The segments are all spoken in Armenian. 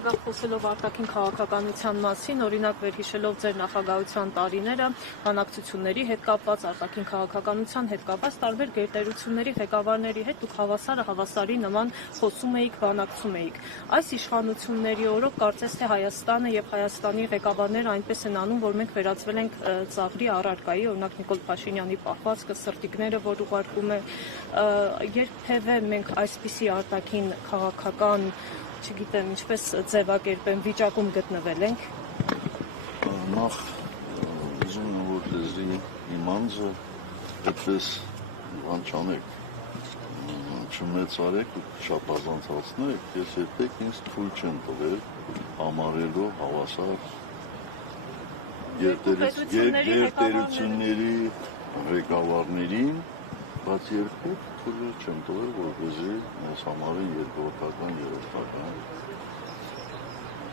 նախագահ խոսելով արտաքին քաղաքականության մասին, օրինակ վերհիշելով ձեր նախագահության տարիները, բանակցությունների հետ կապված, արտաքին քաղաքականության հետ կապված, տարբեր գերտերությունների ղեկավարների հետ դուք հավասարը հավասարի նման խոսում էիք, բանակցում էիք։ Այս իշխանությունների օրոք կարծես թե Հայաստանը եւ Հայաստանի ղեկավարները այնպես են անում, որ մենք վերածվել ենք ծաղրի առարկայի, օրինակ Նիկոլ Փաշինյանի պահվածքը, սրտիկները, որ ուղարկում է, երբևէ մենք այսպիսի արտաքին քաղաքական, չգիտեմ, ինչպես ձևակերպեմ, վիճակում գտնվել ենք։ Նախ ուզում եմ, որ դեզի իմ անձը այդպես բան չանեք, չմեծարեք ու շատ ազանցացնեք, ես հետեք ինձ թույլ չեմ տվել համարելով հավասար գերտերությունների ղեկավարներին, բայց երբեք թույլ չեմ տվել, որպեսզի մեզ համարեն երկրորդական, երրորդական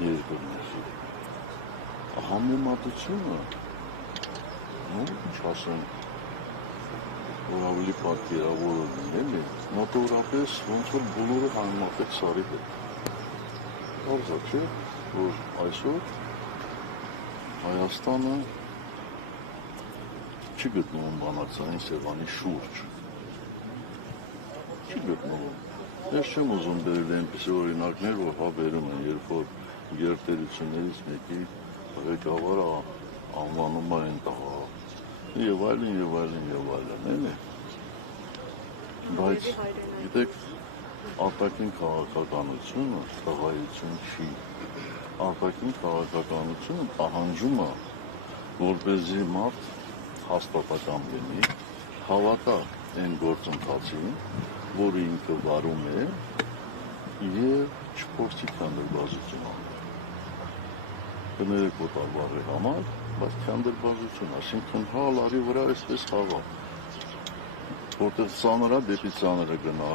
երկրներ։ Համեմատությունը, ինչ ասեմ, որ ավելի պատկերավոր լինել է, մոտավորապես ոնց որ բոլորը համեմատեք սարի հետ։ Կարծա չէ, որ այսօր Հայաստանը չի գտնվում բանակցային սեղանի շուրջ։ Չի գտնվում։ Ես չեմ ուզում բերել այնպիսի օրինակներ, որ հա բերում են, երբ որ գերտերություններից մեկի ղեկավարը անվանում են տղա, եւ այլն, եւ այլն, եւ այլն, էլի։ Բայց գիտեք, արտաքին քաղաքականությունը տղայություն չի։ Արտաքին քաղաքականությունը պահանջում է, որպեսզի մարդ հաստատական լինի, հավատա այն գործընթացին, որը ինքը վարում է, եւ չփորձի քանդերբազություն անել։ Կներեք օտարբարի համար, բայց քանդերբազություն, այսինքն հալարի վրա այսպես խաղա, որտեղ ծանրա դեպի ծանրը գնա,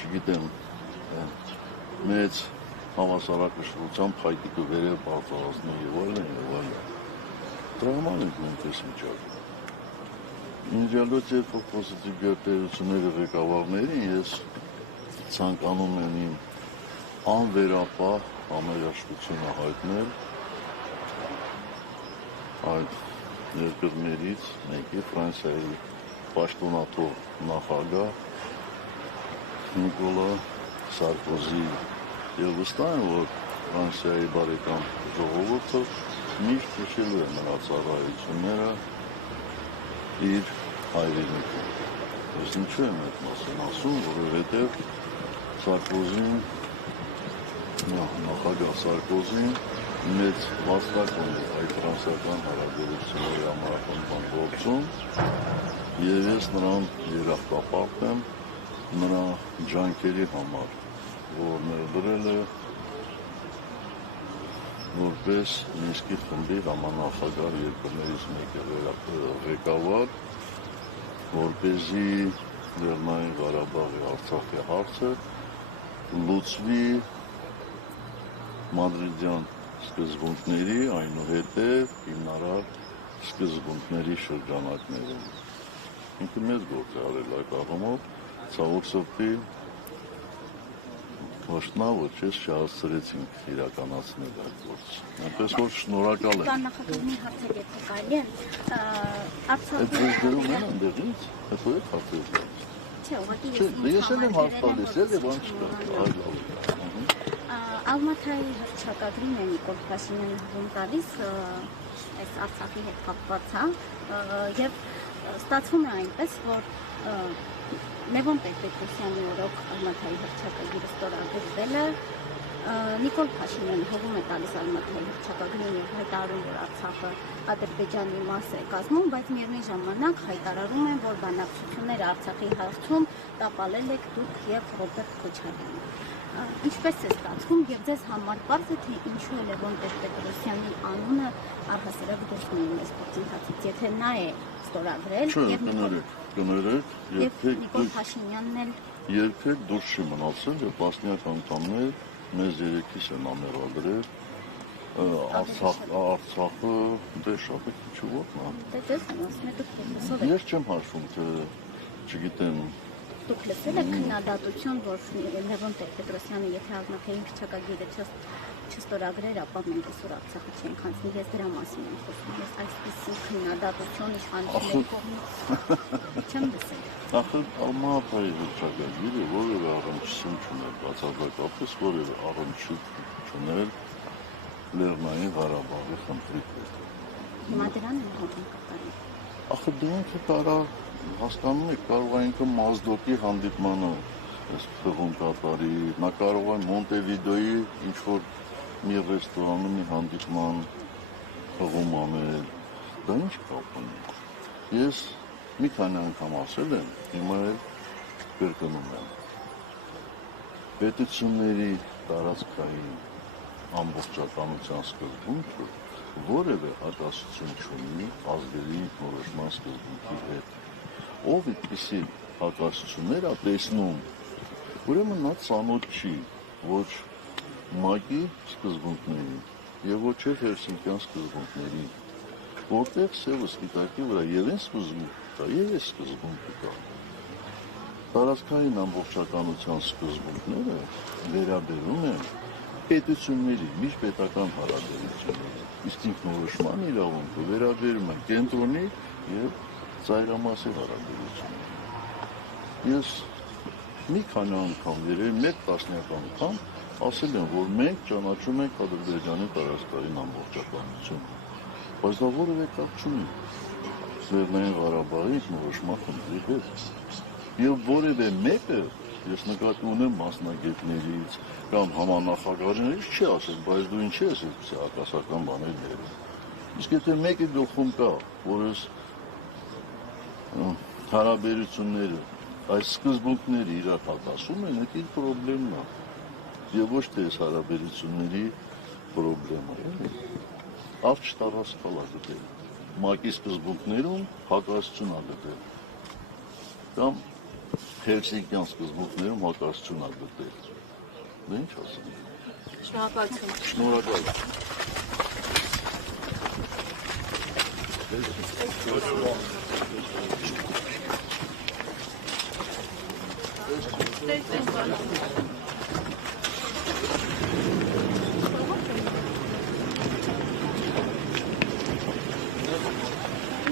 չգիտեմ, մեծ հավասարակշռությամբ փայտիկը վերև բարձրացնի եւ այլն եւ այլն։ Դրա համար ենք մենք այս վիճակում։ Ինձ երբ որ խոսեցի գերտերությունների ղեկավարներին, ես ցանկանում եմ իմ անվերապահ համերաշխությունը հայտնել այդ երկրներից մեկի Ֆրանսիայի պաշտոնաթող նախագահ Նիկոլա Սարկոզի եւ վստահ եմ, որ Ֆրանսիայի բարեկամ ժողովուրդը միշտ հիշելու է նրա ծառայությունները իր հայրենիքում։ Ես ինչու եմ այդ մասին ասում, որովհետեւ Սարկոզին, նախագահ Սարկոզին մեծ վաստակ ունի այդ ֆրանսիական հարաբերությունների համախմբման գործում եւ ես նրան երախտապարտ եմ նրա ջանքերի համար, որ ներդրել է որպես Մինսկի խմբի համանախագահ երկրներից մեկի ղեկավար, որպեսզի Լեռնային Ղարաբաղի Արցախի հարցը լուծվի մադրիդյան սկզբունքների, այնուհետև հիմնարար սկզբունքների շրջանակներում։ Ինքը մեծ գործ է արել այդ առումով, ցավոք սրտի Ոչնավը չես չհասցրեցինք իրականացնել այդ գործը։ Այնպես որ շնորհակալ եմ։ Նախագահի հարցեր եթե կարելի են, Այդ ես դերում են ընդեղից, հետո է հարցեր դերում։ Չէ, ուղղակի ես եմ հարց տալիս, էլի բան չկա։ Ալմաթայի հռչակագրին է Նիկոլ Փաշինյանը հողում տալիս այս Արցախի հետ կապված, եւ ստացվում է այնպես, որ Լևոն Տեր-Պետրոսյանի օրոք Ալմաթայի հռչակագիրը ստորագրվել է, Նիկոլ Փաշինյանը հողում է տալիս Ալմաթայի հռչակագրին եւ հայտարարում, որ Արցախը Ադրբեջանի մաս է կազմում, բայց միևնույն ժամանակ հայտարարում են, որ բանակցությունները Արցախի հարցում տապալել եք դուք եւ Ռոբերտ Քոչարյանը։ Ինչպես է ստացվում եւ ձեզ համար պարզ է, թե ինչու է Լևոն Տեր-Պետրոսյանի անունը առհասարակ դուրս մնում այս գործընթացից, եթե նա է ստորագրել եւ կներեք, Նիկոլ Փաշինյանն էլ երբեք դուրս չի մնացել եւ տասնյակ անգամներ մեզ երեքիս են ամերագրել Արցախը դե շատ է քիչ ոտնա։ Դե դες եմ ասում, դուք պրոֆեսոր եք։ Ես չեմ հաշվում, թե չգիտեմ դուք լսել եք քննադատություն, որ Լևոն Տեր-Պետրոսյանը եթե Ալմաթայի հռչակագիրը չստորագրեր, ապա մենք այսօր Արցախը չենք հանձնի, ես դրա մասին եմ խոսում, ես այսպիսի քննադատություն իշխանությունների կողմից չեմ լսել։ Ախր Ալմաթայի հռչակագիրը որևէ առնչություն չուներ, բացարձակապես որևէ առնչություն չուներ Լեռնային Ղարաբաղի խնդրի հետ։ Հիմա դրան են հողում կատարում։ Ախր դրանքը տարա հասկանում եք, կարող է ինքը Մազդոկի հանդիպմանը այս խղում կատարի, նա կարող է Մոնտեվիդեոյի ինչ-որ մի ռեստորանում մի հանդիպման խղում անել, դա ինչ կապ ունի։ Ես մի քանի անգամ ասել եմ, հիմա էլ կրկնում եմ։ Պետությունների տարածքային ամբողջականության սկզբունքը որևէ հակասություն չունի ազգերի ինքնորոշման սկզբունքի հետ։ Ով այդպիսի հակասություններ է տեսնում, ուրեմն նա ծանոթ չի ոչ ՄԱԿ-ի սկզբունքներին եւ ոչ էլ Հելսինկյան սկզբունքներին, որտեղ սևը սպիտակի վրա եւ այն սկզբունքը կա, եւ այս սկզբունքը կա։ Տարածքային ամբողջականության սկզբունքները վերաբերում են պետությունների, միջպետական հարաբերությունների, իսկ ինքնորոշման իրավունքը վերաբերում է կենտրոնի եւ ծայրամասի հարաբերությունների։ Ես մի քանի անգամ, երևի մեկ տասնյակ անգամ ասել եմ, որ մենք ճանաչում ենք Ադրբեջանի տարածքային ամբողջականությունը, բայց դա որևէ կապ չունի Լեռնային Ղարաբաղի ինքնորոշման խնդրի հետ։ Եվ որևէ մեկը, ես նկատի ունեմ մասնագետներից կամ համանախագահներից չի ասել, բայց դու ինչի ես այդպիսի հակասական բաներ դերում։ Իսկ եթե մեկի գլխում կա, որ ես հարաբերությունները, այս սկզբունքները իրար հակասում են, դա իր պրոբլեմն է։ Եվ ոչ թե այս հարաբերությունների պրոբլեմը է։ Ավ չտարասկալ է գտել։ ՄԱԿ-ի սկզբունքներում հակասություն է գտել։ Կամ Հելսինկյան սկզբունքներում հակասություն է գտել։ Դա ինչ ասեմ։ Շնորհակալություն։ Շնորհակալ։